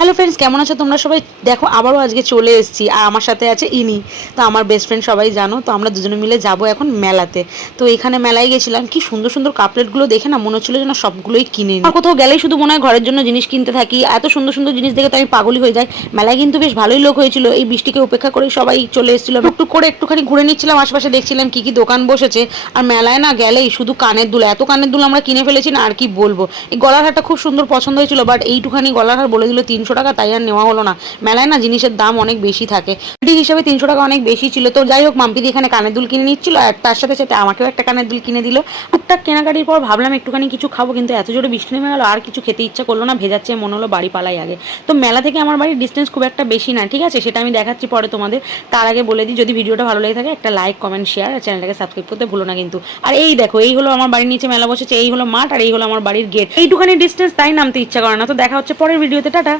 Hello friends, কেমন আছো তোমরা সবাই? দেখো আবারও আজকে চলে এসেছি আর আমার সাথে আছে ইনি। তো আমার বেস্ট ফ্রেন্ড, সবাই জানো। তো আমরা দুজনে মিলে যাব এখন মেলাতে। তো এখানে মেলায় গেছিলাম, কি সুন্দর সুন্দর কাপলেটগুলো দেখে না মনে হচ্ছিল যেন সবগুলোই কিনে নিই। আর কোথাও গেলেই শুধু মনে হয় ঘরের জন্য জিনিস কিনতে থাকি, এত সুন্দর সুন্দর জিনিস দেখে তো আমি পাগলই হয়ে যাই। মেলায় কিন্তু বেশ ভালোই লোক হয়েছিল, এই বৃষ্টিকে উপেক্ষা করে সবাই চলে এসেছিল। টুকটুক করে একটুখানি ঘুরে নিচ্ছিলাম, আশপাশে দেখছিলাম কি কি দোকান বসেছে। আর মেলায় না গেলেই শুধু কানের দুল, এত কানের দুল আমরা কিনে ফেলেছি না আর কি বলবো। এই গলার হারটা খুব সুন্দর পছন্দ হয়েছিল, বাট এইটুখানি গলার হার বলে দিল 300 টাকা, তাই আর নেওয়া হলো না। মেলায় না জিনিসের দাম অনেক বেশি থাকে, ঠিক হিসাবে 300 টাকা অনেক বেশি ছিল। তো যাই হোক, মাম্পিদি এখানে কানের দুল কিনে নিচ্ছিল আর তার সাথে সাথে আমাকেও একটা কানের দুল কিনে দিল। টুকটাক কেনাকাটির পর ভাবলাম একটুখানি কিছু খাবো, কিন্তু এত জোরে বৃষ্টি নেমে গেল আর কিছু খেতে ইচ্ছা করলো না, ভেজাচ্ছে মনে হলো বাড়ি পালাই আগে। তো মেলা থেকে আমার বাড়ির ডিস্টেন্স খুব একটা বেশি না, ঠিক আছে, সেটা আমি দেখাচ্ছি পরে তোমাদের। তার আগে বলে দিই, যদি ভিডিওটা ভালো লেগে থাকে একটা লাইক, কমেন্ট, শেয়ার আর চ্যানেলটাকে সাবস্ক্রাইব করতে ভুলো না কিন্তু। আর এই দেখো, এই হলো আমার বাড়ির নিচে মেলা বসেছে, এই হলো মাঠ আর এই হলো আমার বাড়ির গেট। এইটুখানি ডিস্টেন্স, তাই নামতে ইচ্ছা করে না। তো দেখা হচ্ছে পরের ভিডিওতে, টাটা।